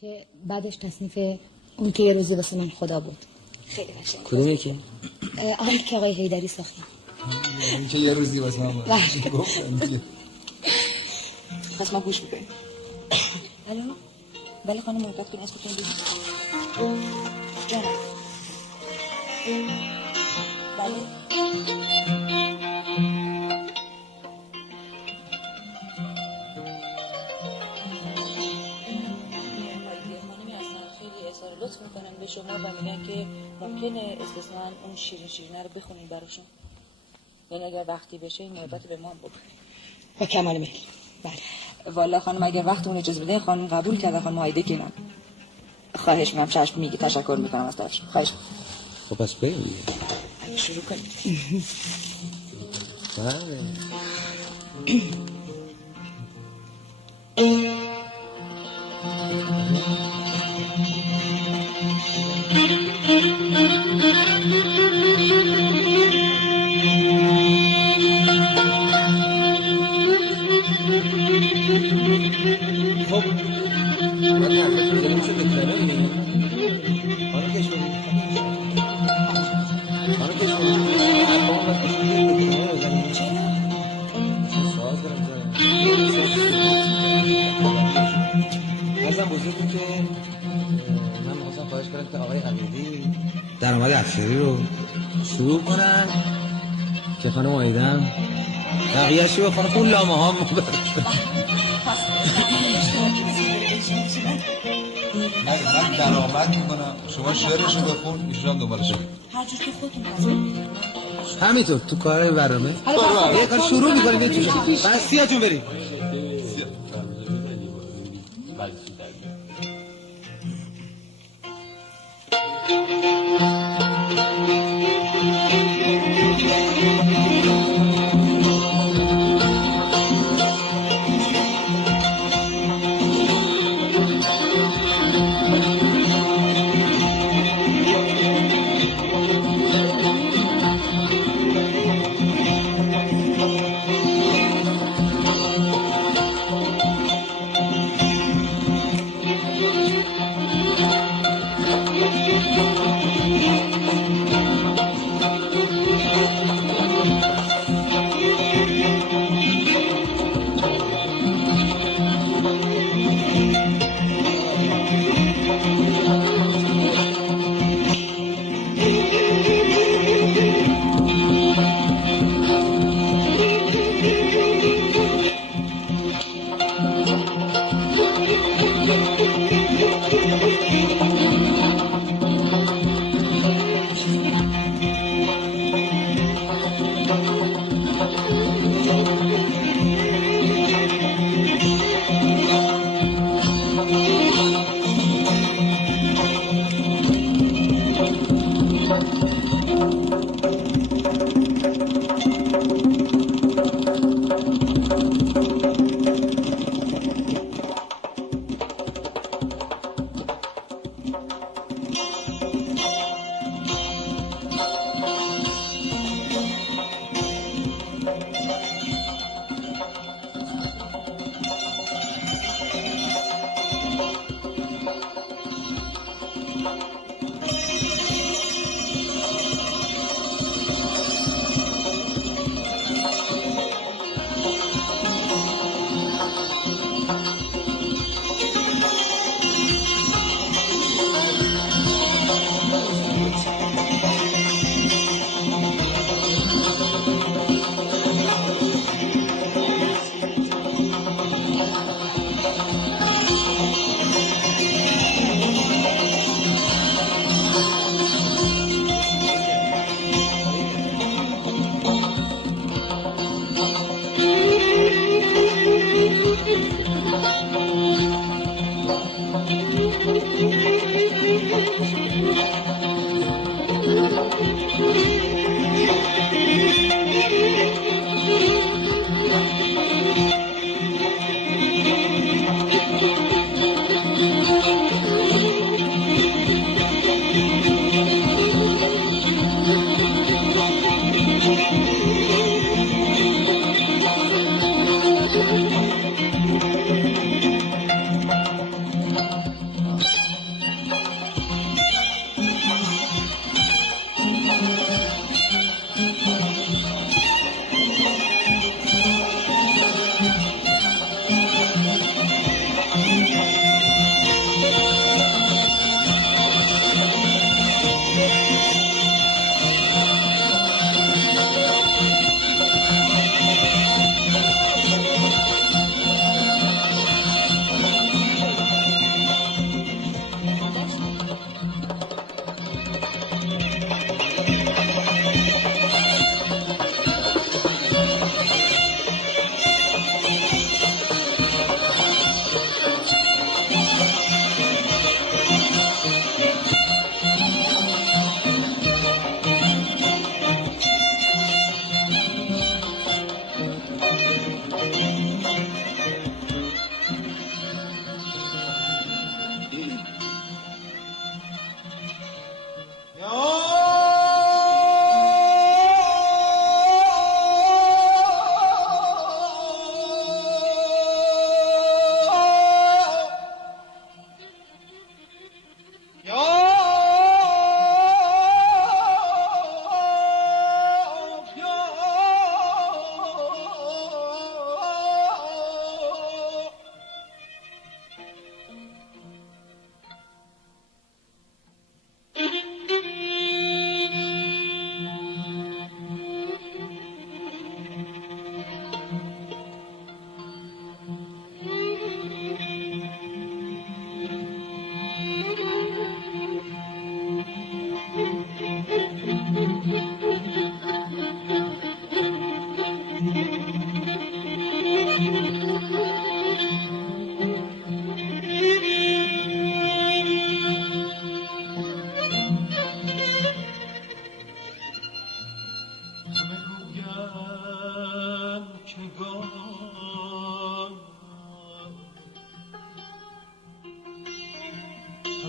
که بعدش تصنیف اون که یه روزی واسه من خدا بود. خیلی قشنگ. کدوم یکی؟ آن که آقای حیدری ساختن. این که یه روزی واسه من بود. پس ما گوش میکنیم. الو؟ بله خانم محبت کنید، اسمتون بگید. جانم. بله. لطف میکنن به شما و میگن که ممکنه استثناً اون شیرینه رو بخونین براشون. یعنی اگر وقتی بشه این محبت به ما هم بکنین. با کمال میل. بله. والا خانم اگر وقت اون اجازه بده خانم قبول کرده خانم هایده که من خواهش میکنم چشم میگی تشکر میکنم از طرفش. خواهش. خب پس بریم. شروع کنیم. بله. خب باید حرفتون رو میشه بکنه اینه خانم کشوری خانم کشوری حرفامون باید بکنه بزنیم ساز دارم ازم بزرگی که من میخواستم خواهش کنم که آقای عقیدی درآمد افشاری رو شروع کنن که خانم آیدم بقیه‌اش رو خانم اون لامه ها من درآمد میکنم شما شعرشو بخون ایشون هم دنبالش هر جور که خودتون بزنید. همینطور تو کار برنامه یه کار شروع میکنیم یه چیزی بس سیاه جون بریم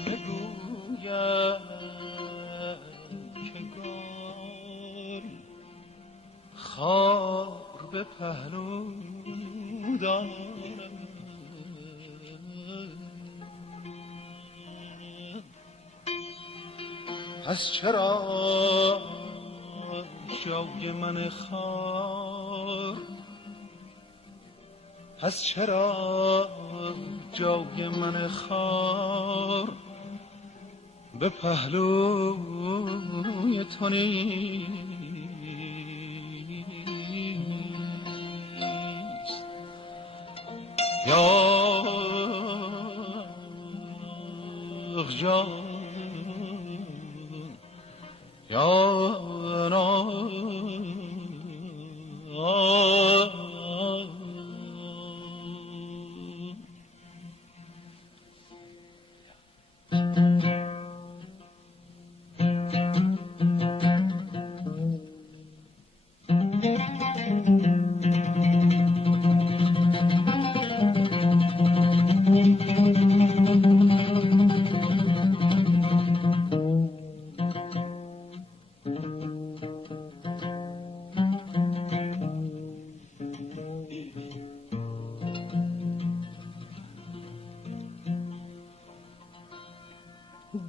بگویم که گاری خار به پهلو دارم. پس چرا جای من خار، پس چرا جای من خار به پهلوی تو نیست؟ یا جان یا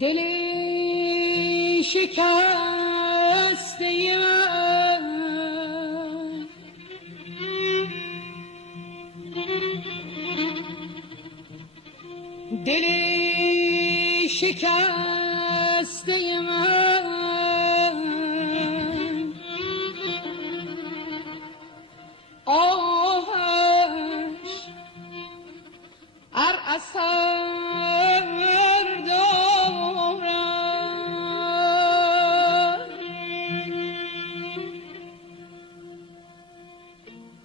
دل شکسته من، دل شکسته من، آهش ار اثر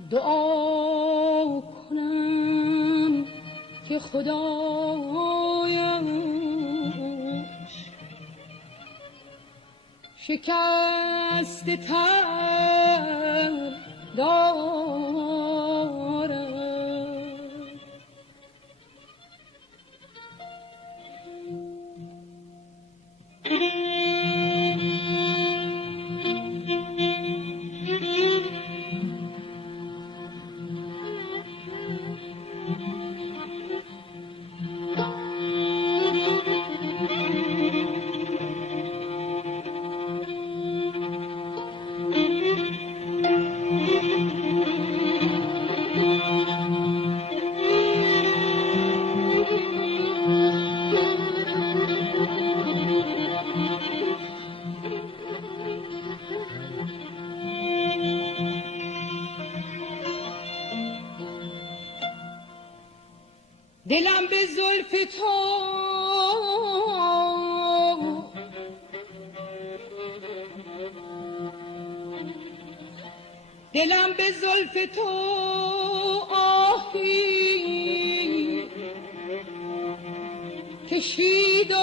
دعا کنم که خدایش شکسته تر دارد. دلم به زلف تو دلم به زلف تو آهی کشید و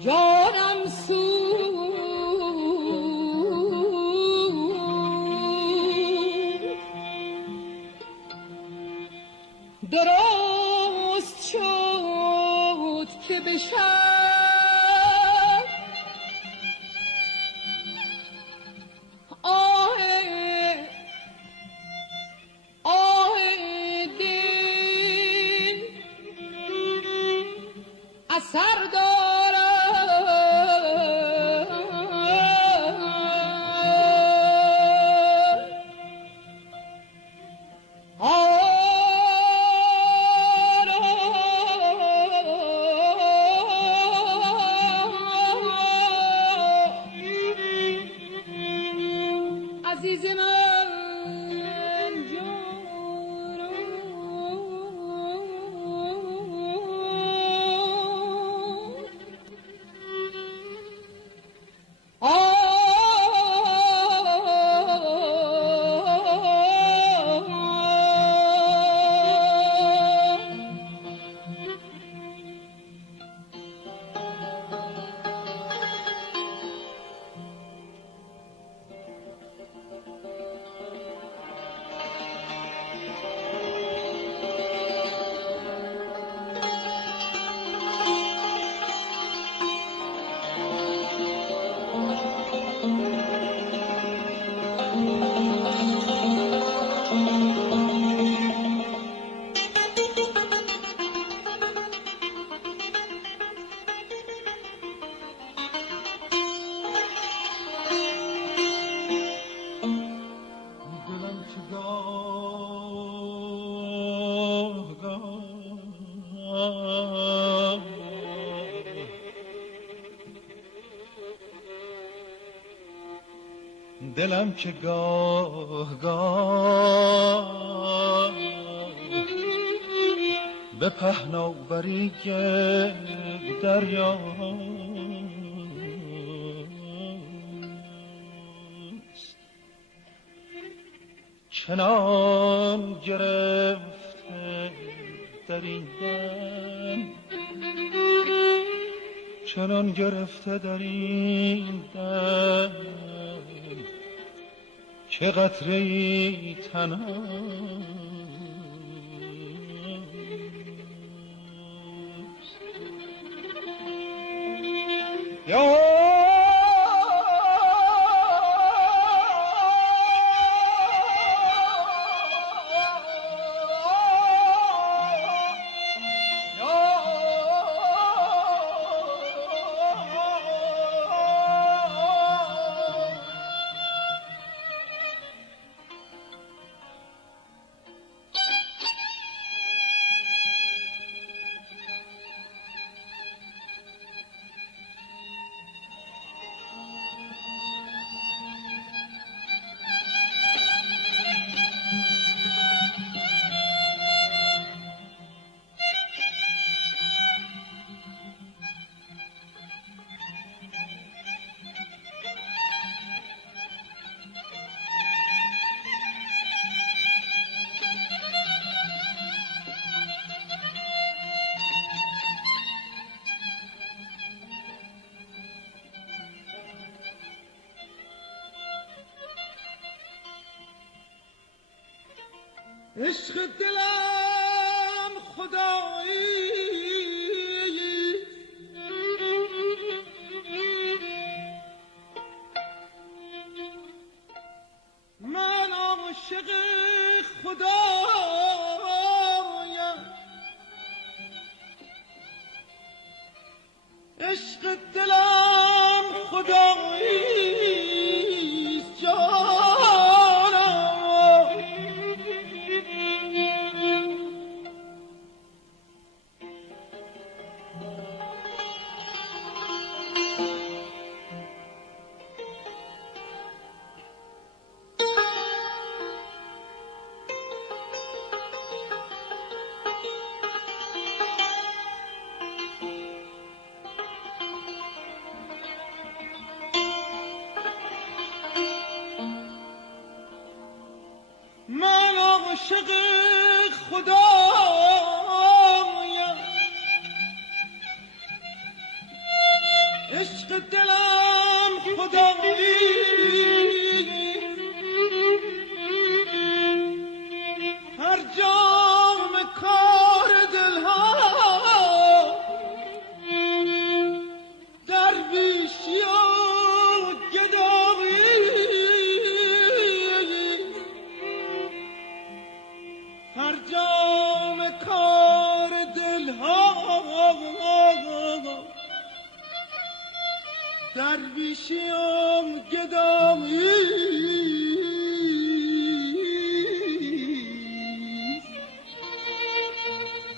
جانم سوخت. درست شد که بشم آه دل اثر دلم که گاه گاه به پهناوری دریا چنان گرفته در این دم، چنان گرفته در این دم که قطره‌ای تنهاست. عشق دلم خدایی من عاشق خدایم، عشق دلم خدایی عاشق خدایم، عشق دلم خدایی هر جام کار دلها درویشی و گدایی هر جام کار دلها درویشیم گدایی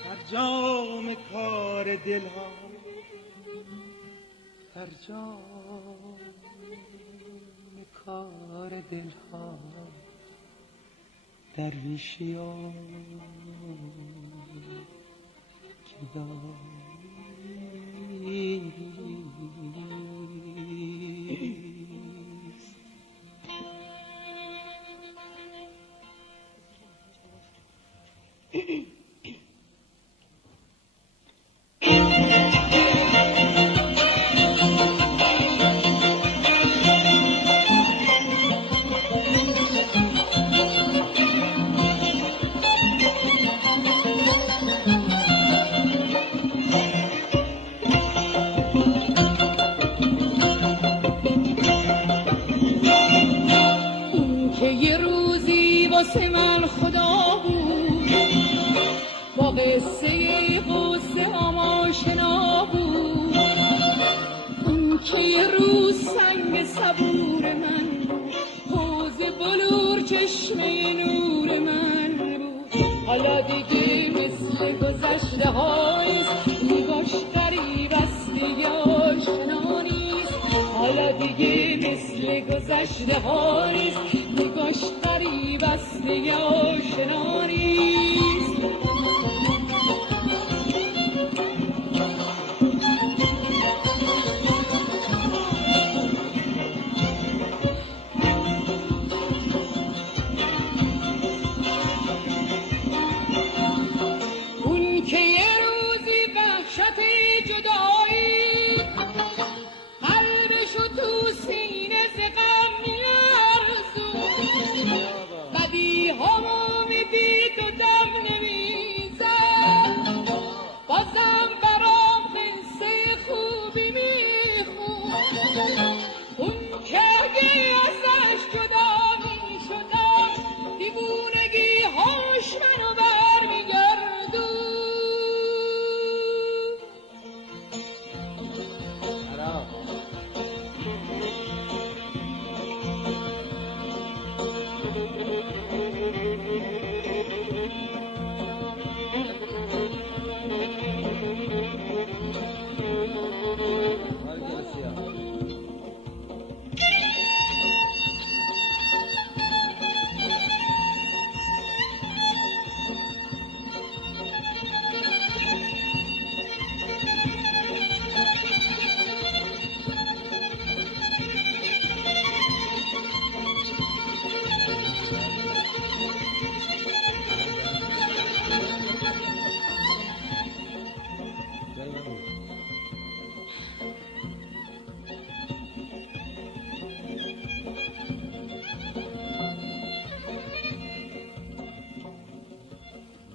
هر جام کار دلها هر جام کار دلها درویشیم واسه من خدا بود، با قصه قصه هم آشنا بود. اون که یه روز سنگ صبور من، حوض بلور چشمه نور من بود. حالا دیگه مثل گذشته هایست، نگاش غریب است دیگه آشنا نیست. حالا دیگه مثل گذشته هایست، نگاش غریب است دیگه آشنا نیست.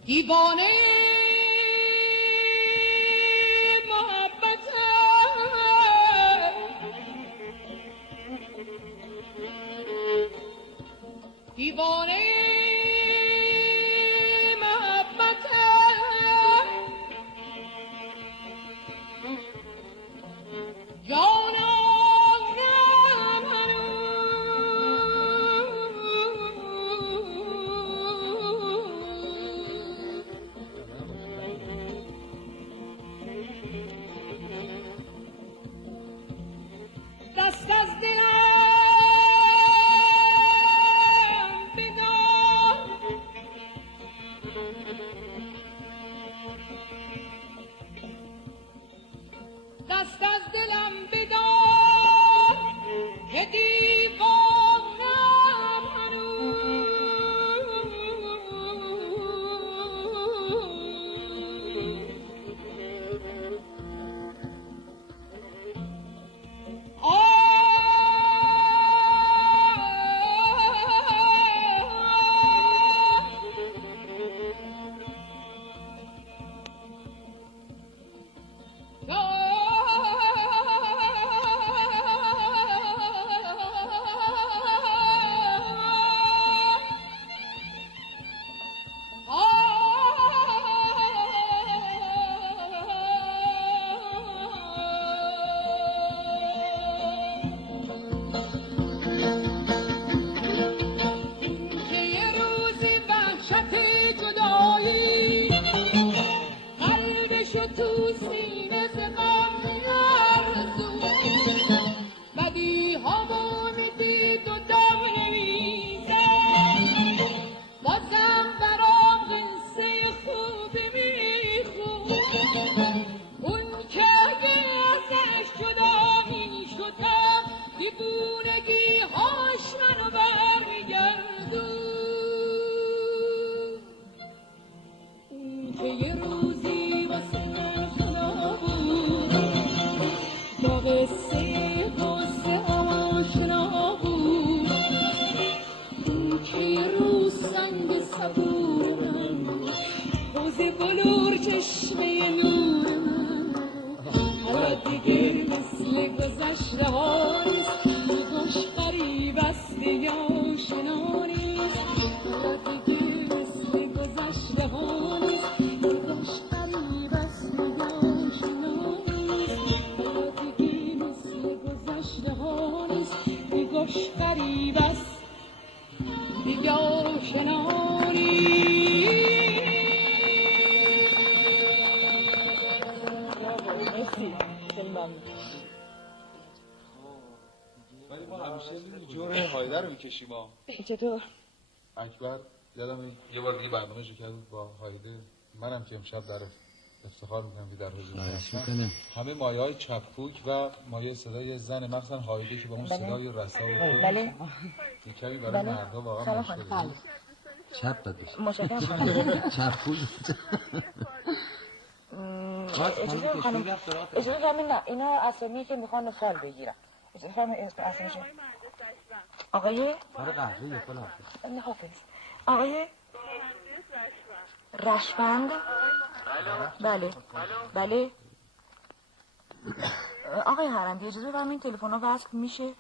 دیوانه محبت، دیوانه محبت، جانم دست از دلم بدار، دست از دلم بدار که دیوانم هنوز. غریب است دیگه آشنا نیست. مرسی خیلی ممنون. ولی ما همیشه جور هایده رو میکشیم ها. چطور؟ اکبر یادم یه بار دیگه برنامه شو کرد با هایده، منم که امشب در افتخار میکنم که در حضور هستم. همه مایه های چپکوک و مایه صدای زن مخصوصا هایده که با اون صدای رسا و بله کمی برای مردا واقعا مشکله. چپ بد بشه. متشکرم خانم. چپ اجازه کنم نه اینا اسامی که میخوان فال بگیرن. اجازه کنم اسم اسمش آقای قهوه فلان. نه حافظ. آقای رشوند. بله بله. آقای هرندی اجازه بفرمایید تلفن ها وصل میشه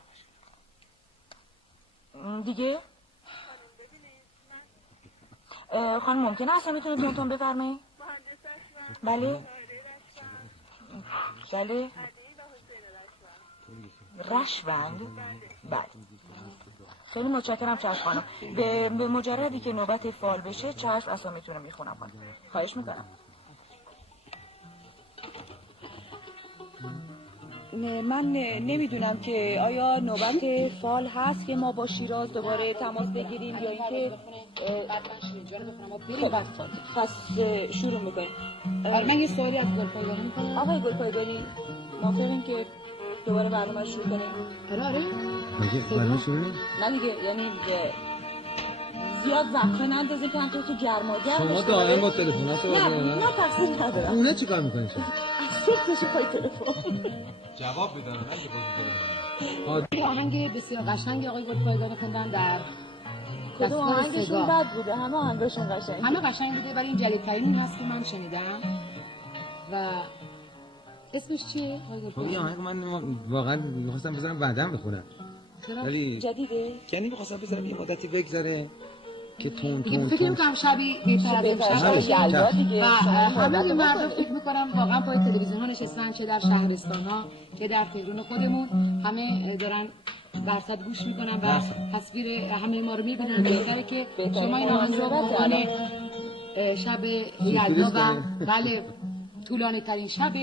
دیگه. خانم ممکنه اصلا میتونه تون بفرمایید؟ بله بله. رشوند. بله خیلی متشکرم چشم خانم. به مجردی که نوبت فال بشه چشم اسامیتون رو میخونم خانم. خواهش میکنم. من نمیدونم که آیا نوبت فال هست که ما با شیراز دوباره تماس بگیریم یا اینکه پس شروع میکنیم. من یه سوالی از گلپایگانی میکنم. آقای گلپایگانی موافقین که دوباره برنامه رو شروع کنیم؟ آره برنامه شروع؟ نه دیگه یعنی زیاد وقت نندازه که همطور تو گرماگرم شما دائم با تلفنات نه تقصیر ندارم. اونه چی کار میکنی شما؟ صبحش پای تلفن جواب بدن نه که بازی کنیم. آهنگ بسیار قشنگ آقای گلپایگانی خوندن در کدوم آهنگشون بد بوده؟ همه آهنگشون قشنگ همه قشنگ بوده ولی این جدیدترین هست که من شنیدم. و اسمش چیه؟ خب این آهنگ من واقعا می‌خواستم بذارم بعداً بخونم. ولی جدیده؟ یعنی می‌خواستم بذارم یه مدتی بگذره که تون فکر می‌کنم شبی بهتر از امشب باشه و همه مردم فکر می‌کنم واقعا پای تلویزیون‌ها نشستن، چه در شهرستان‌ها چه در تهران خودمون همه دارن درصد گوش می‌کنن و تصویر همه ما رو می‌بینن. بهتره که شما این آهنگ رو به عنوان شب یلدا و بله طولانی‌ترین شب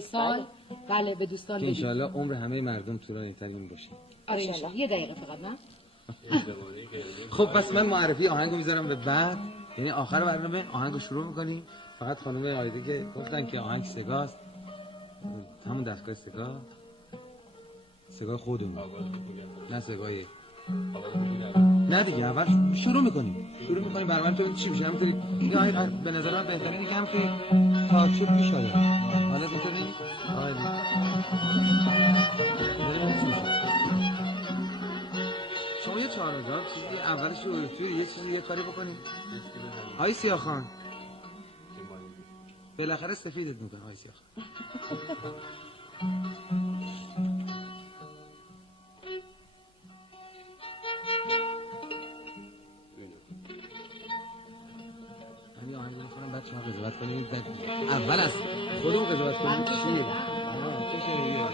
سال بله به دوستان بدید. انشالله عمر همه مردم طولانی‌ترین باشه. آره یه دقیقه فقط نه. خب پس من معرفی آهنگو میذارم به بعد، یعنی آخر برنامه آهنگو شروع میکنیم. فقط خانم آیده که گفتن که آهنگ سگاست، همون دستگاه سگاه خودمون نه سگاه نه دیگه. اول شروع میکنیم برنامه تو چی میشه. همونطوری این آهنگ به نظر من بهتره دیگه هم که تاچو پیش آید. حالا اینطوری آیده شما یه 4000 چیزی اولش رو توی یه چیزی یه کاری بکنید. آی سیاخان بالاخره سفیدت میکنه آی سیاخان. من یه آهنگ میخونم بعد شما قضاوت کنید. اول از خودمون قضاوت کنید. چیه؟ چه شنیدی؟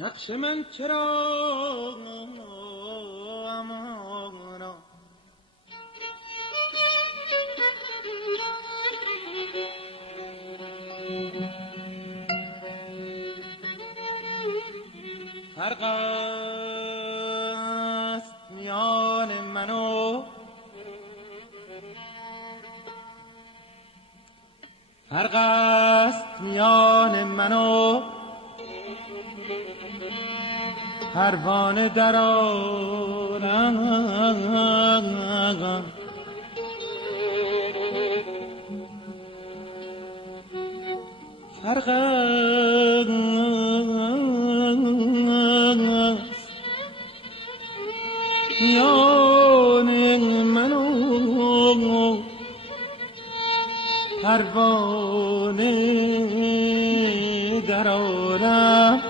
نقش من چرا امانا فرق است میان من و فرق است میان من و پروانه در آرم فرق است میان من و پروانه در عالم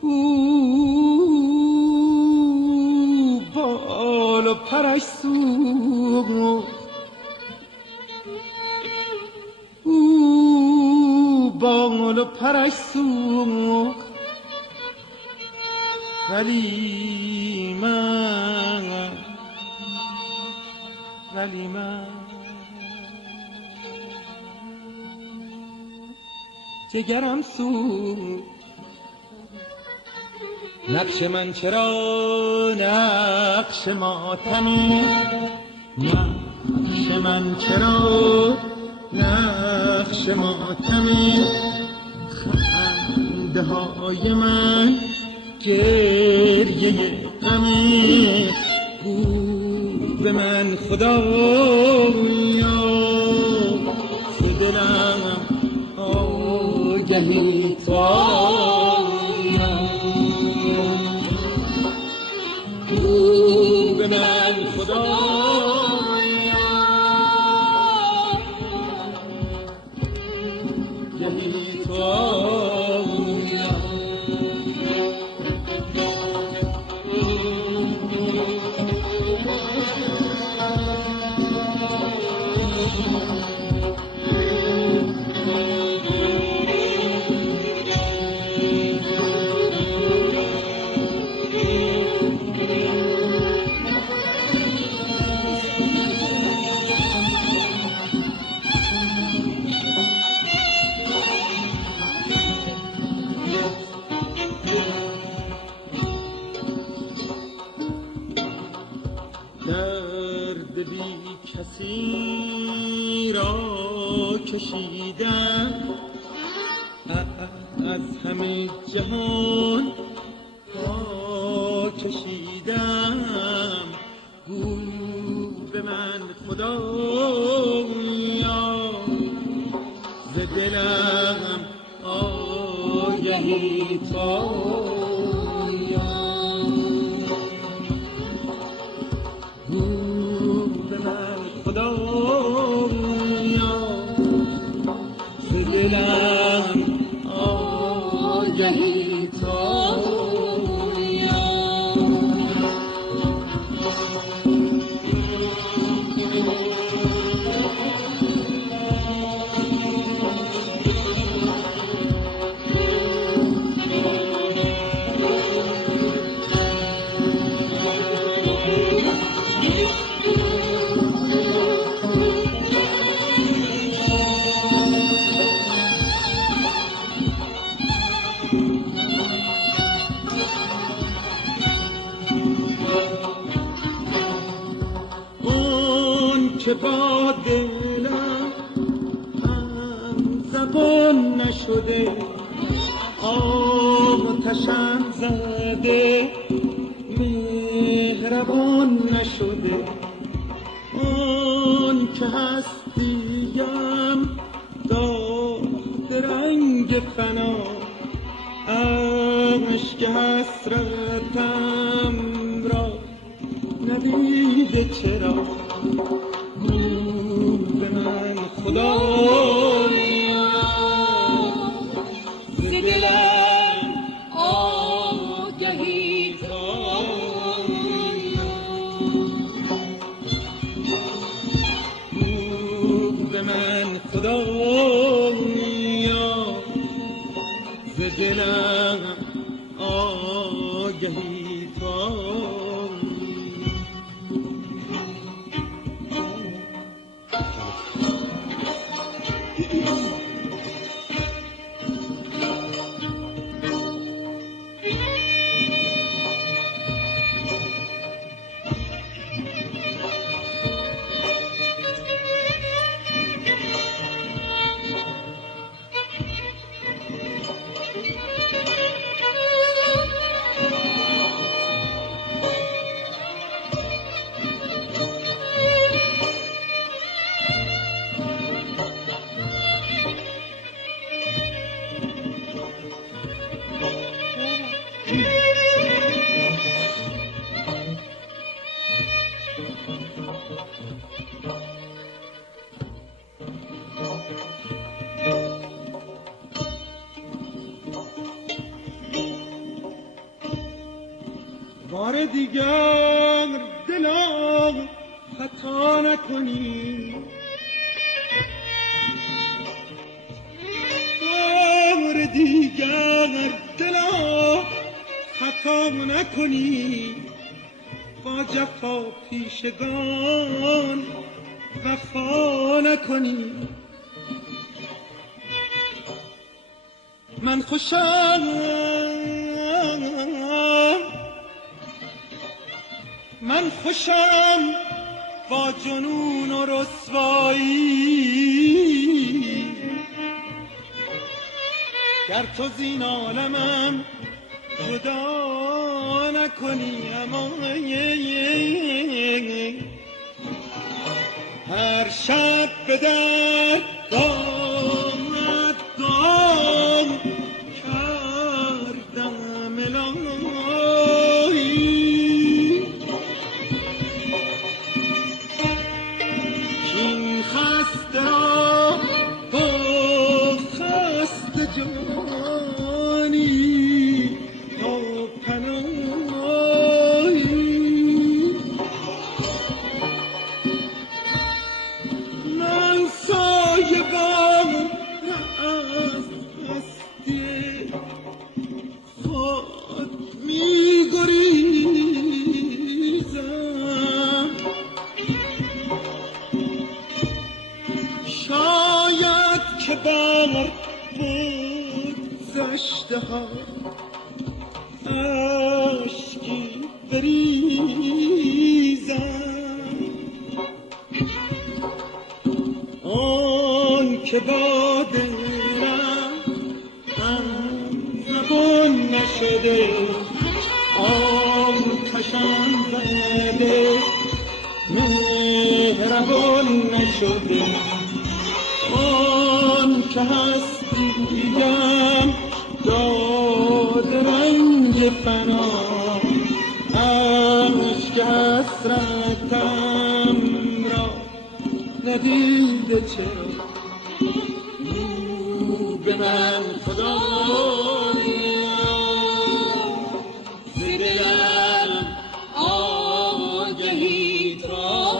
او بال و پرش سوخت او بال و پرش سوخت ولی من جگرم سوخت نقش من چرا نقش ماتمی نقش من چرا نقش ماتمی خنده های من گریه غمی گو به من خدایا ز دلم آگهی گو به من خدایا آگهی کسی را کشیدم از همه جهان پا کشیدم گو به من خدایا ز دلم آگهی تایا خدایا ز دلم آگهی تایا که با دلم هم زبان نشده آتشم زده مهربان نشده اون که هستیم داد رنگ فنا عشق حسرتم را ندیده چرا به من خدایا ز دلم آگهی تایا به من خدایا ز ز دلم آگهی تا بار دیگر دلا خطا نکنی بار دیگر دلا خطا نکنی با جفا پیشگان وفا نکنی من خوشم با جنون و رسوایی گر تو زین عالمم جدا نکنی اما هر شب به در دامت دام کردم الهی کین خسته را با خسته جانی تا پناهی من سایبان از هستی خود می گریزم شاید که بر گذشته ها اشکی بریزم آن که با دلم زبان نشده آتشم زده مهربان نشده آن که هستیم داد رنگ فنا عشق حسرتم را ندیده چرا به من خدا ز دلم آگهی تا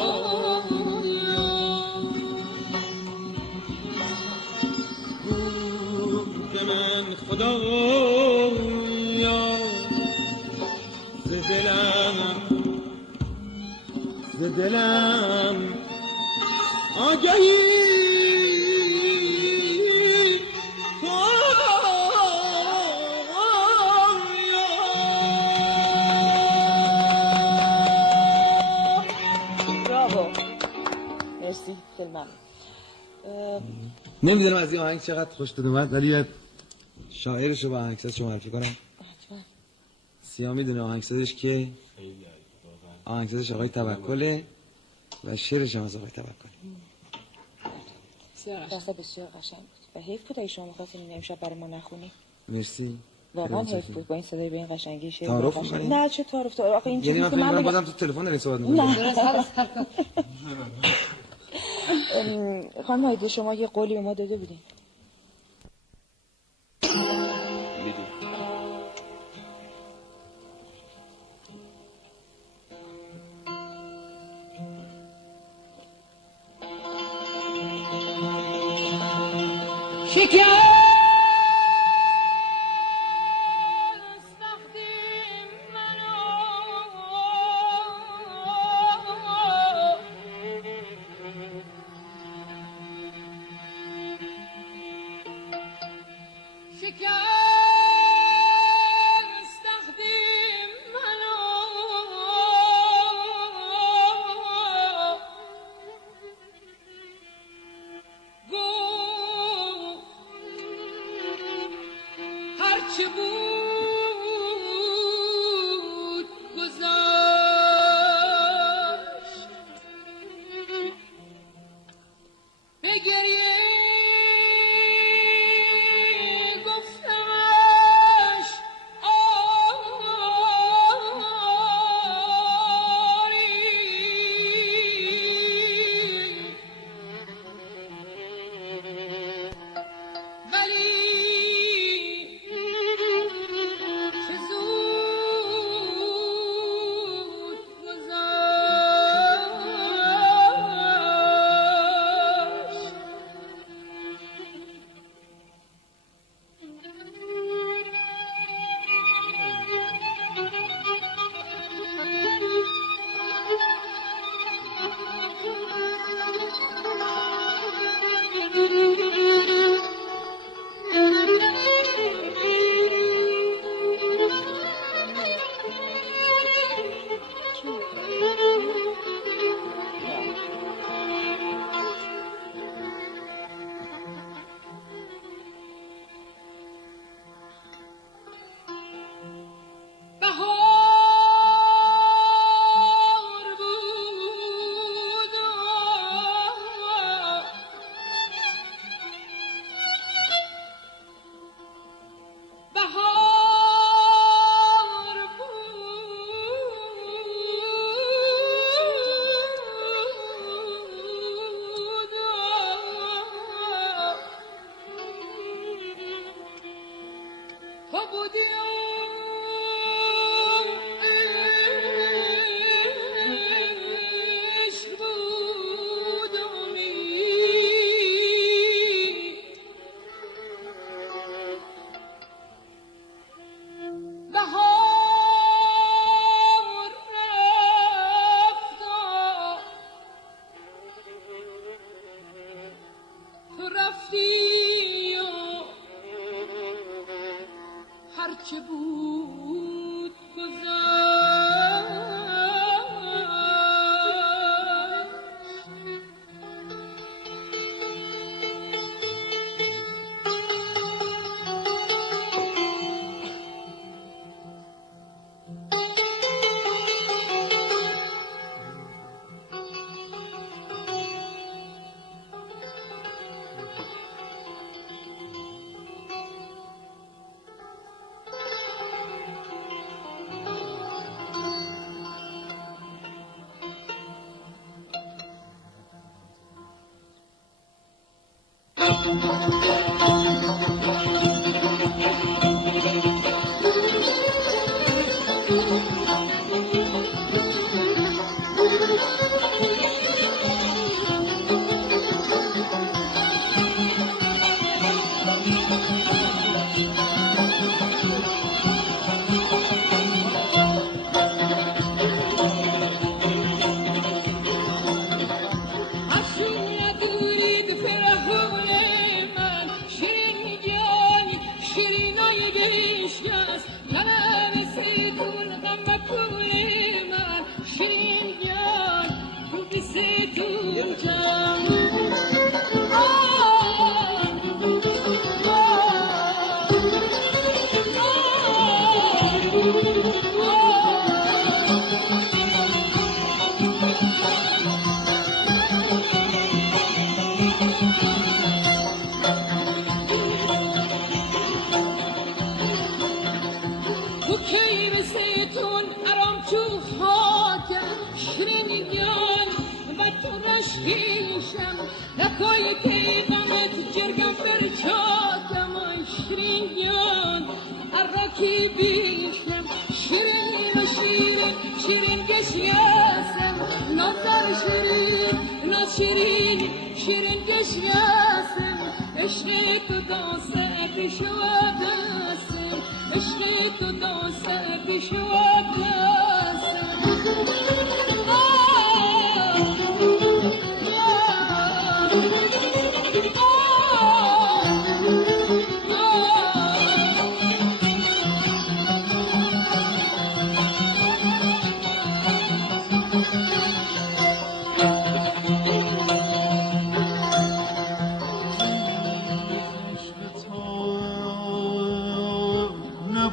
به من خدا ز دلم آگهی براو مرسی خیلی ممنون نمیدونم از این آهنگ چقدر خوشت اومد ولی شاعرش رو با آهنگساز شما معرفی کنم. سیاه میدونه آهنگسازش که آهنگسازش آقای توکله و شعرش هم از آقای توکله. بسیار قشنگ بود و حیف بود اگه شما می‌خواستین این امشب برای ما نخونی. مرسی. واقعا حیف بود با این صدای به این قشنگی شعر. تعارف نه چه تعارف آخه این یعنی چیزی که من بازم تو تلفن دارین صحبت می‌کنید. خانم هایده شما یه قولی به ما داده بودین.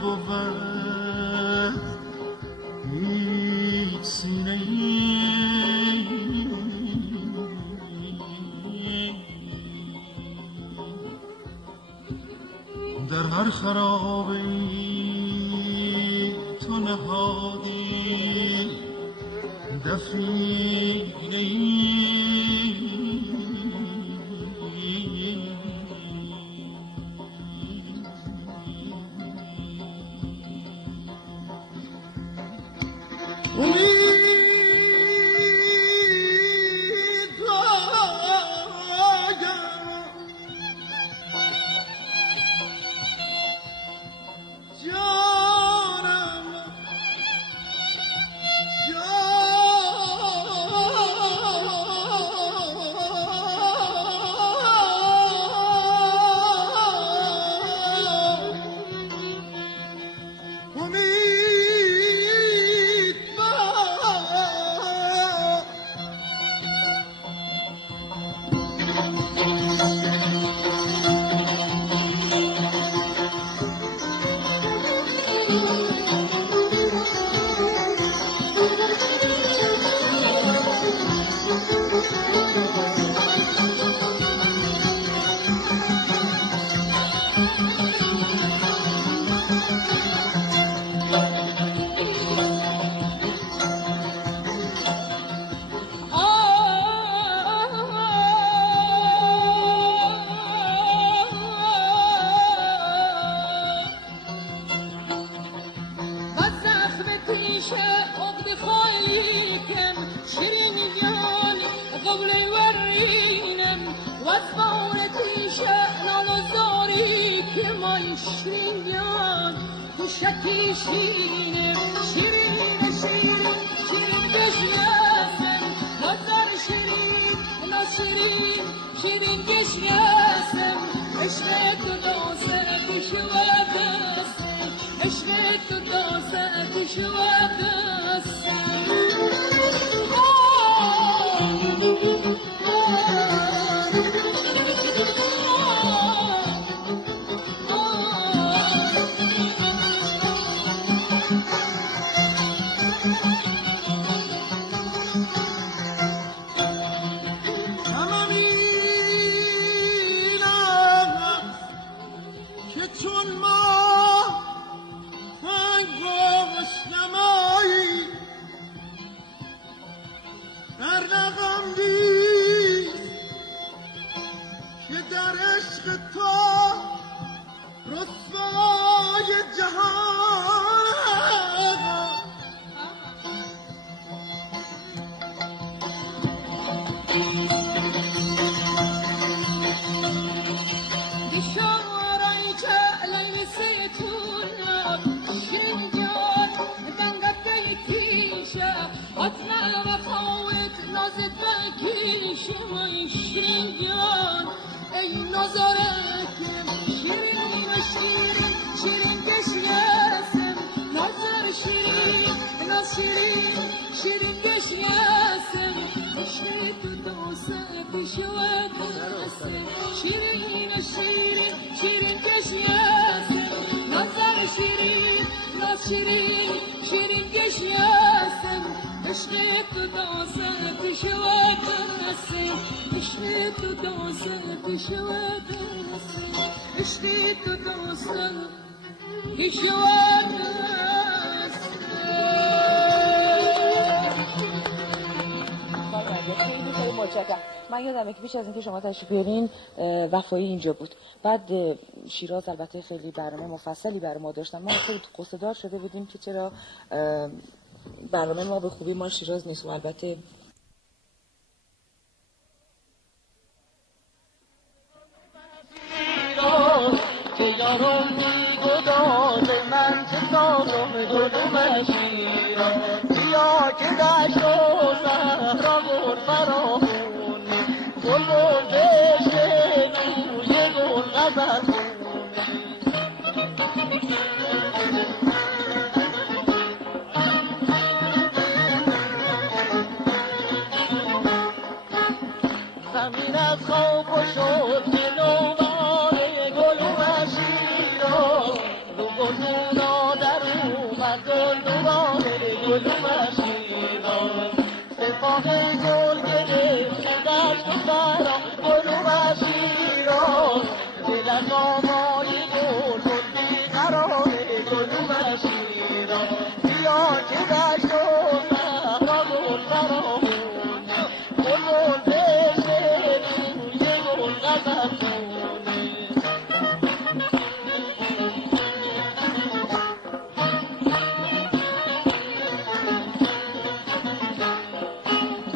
نبود هیچ سینه‌ای در هر خرابه‌ای تو نهادی دفینه‌ای من یادمه که پیش از اینکه شما تشریف بیارین وفایی اینجا بود. بعد شیراز البته خیلی برنامه مفصلی برای ما داشتن. ما خیلی قصه دار شده بودیم که چرا برنامه ما به خوبی ما شیراز نیست و البته زمین از خواب و شد که نوباره گل و شیراز رو گلونا دامای بلبل بیقراره گلو بشیران بیا که دشت و صحرا گل فراوونه بلبل بشه روی گل غزل خونه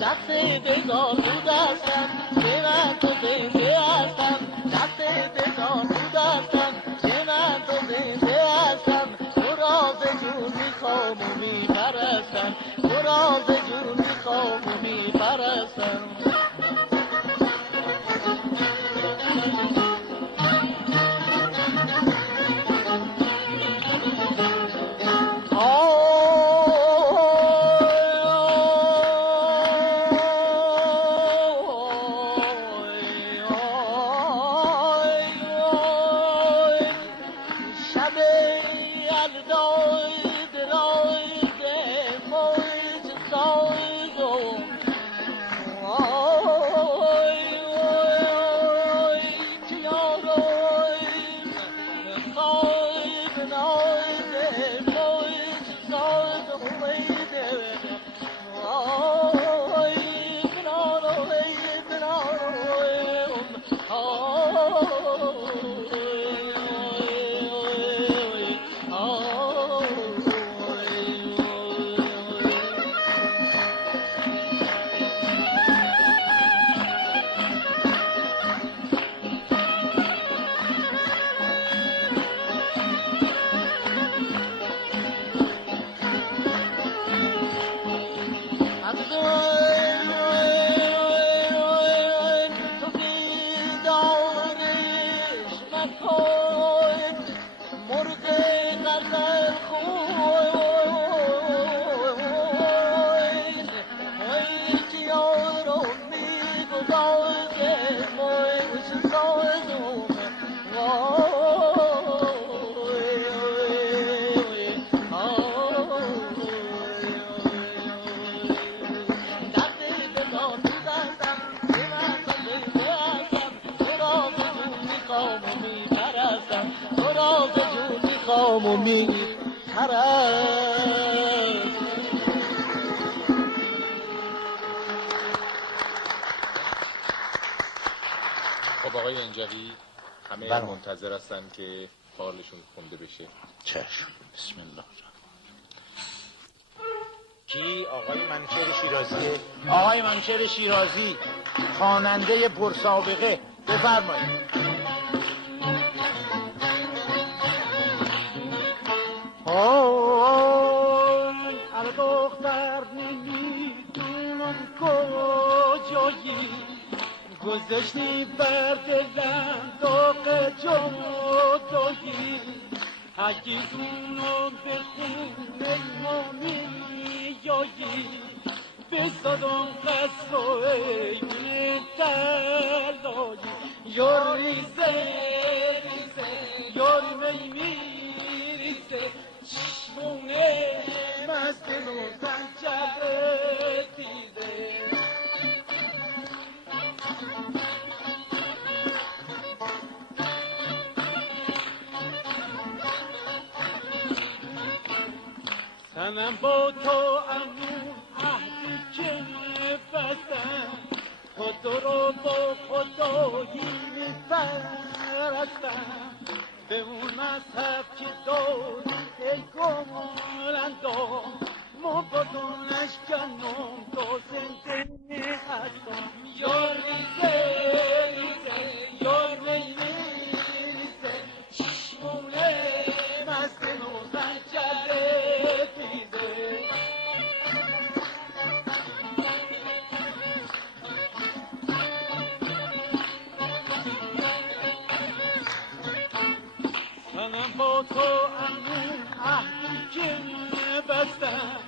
دست بگار تو دستم که من تو زنده هستم دست بگار تو دستم که من تو زنده هستم تو راز جون میخوام و میپرستم تو راز جون میخوام و میپرستم خب آقای انجوی همه منتظر هستن که فارلشون خونده بشه. چشم. بسم الله. کی؟ آقای منوچهر شیرازی. آقای منوچهر شیرازی خواننده پرسابقه، بفرمایید. هر دختر نمیدونم کجایی گذاشتی بر دلم داغ جدایی اگه اونو به خونه ما میایی بزدم قصد و ایمون تلایی یار ریزه ریزه یار میریزه چشمونه مست نوزن چه دیده سنم با تو امون عهدی که بستم خود رو با خدایی میپرستم به اون مذهب که داری ای گمالندا مبادانش کنم تا زنده هستم یار ریزه ریزه یار میریزه چشمونه مست نوزن چره دیزه منم با تو امون عهدی که بستم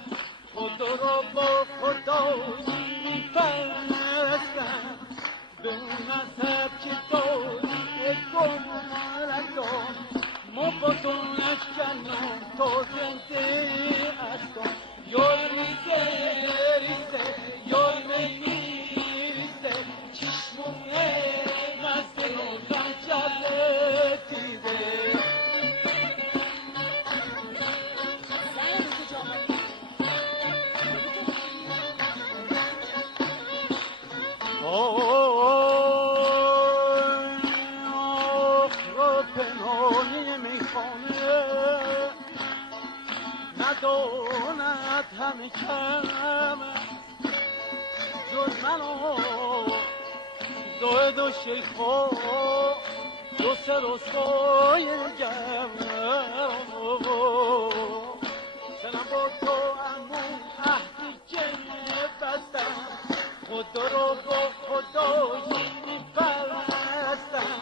خدا را با خدایی میپرستم به اون مذهب که داری ای گمارندم مبادانش کنم تا زنده هستم یار ریزه ریزه یار میریزه چشمونه مست نوزن چله مردانت همه کم جز من و دو شیخا دو سه رسوای گم سلام با تو امون عهدی که بستم خدا رو با خدایی میپرستم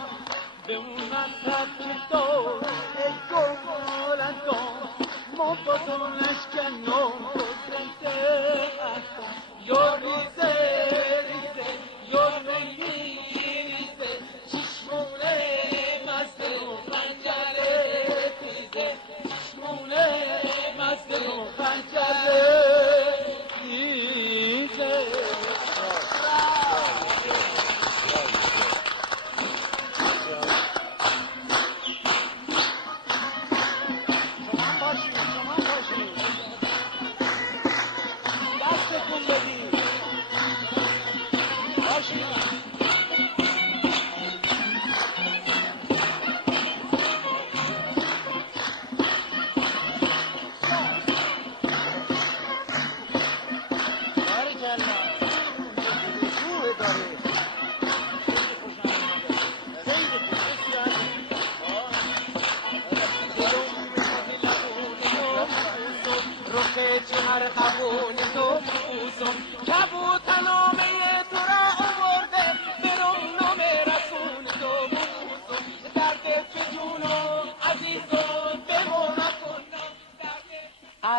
به اون مذهب که داره ای گلندام ما با تو نشکنم ریزه هستم یا ریزه ریزه یا ریزه چشمونه مزده و خنجره تیزه چشمونه مزده و خنجره تیزه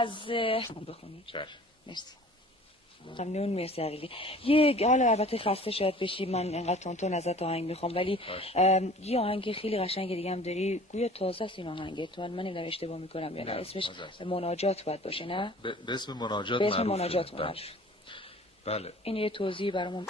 از بخونی مرسی ممنون مرسی حقیقی یه حالا البته خسته شاید بشی من انقدر تون ازت آهنگ میخوام ولی یه آهنگ خیلی قشنگ دیگه هم داری گویا تازه است این آهنگ تو من نمیدونم اشتباه میکنم یا نه اسمش مناجات باید باشه نه به اسم مناجات به اسم مناجات معروف بله این یه توضیح برامون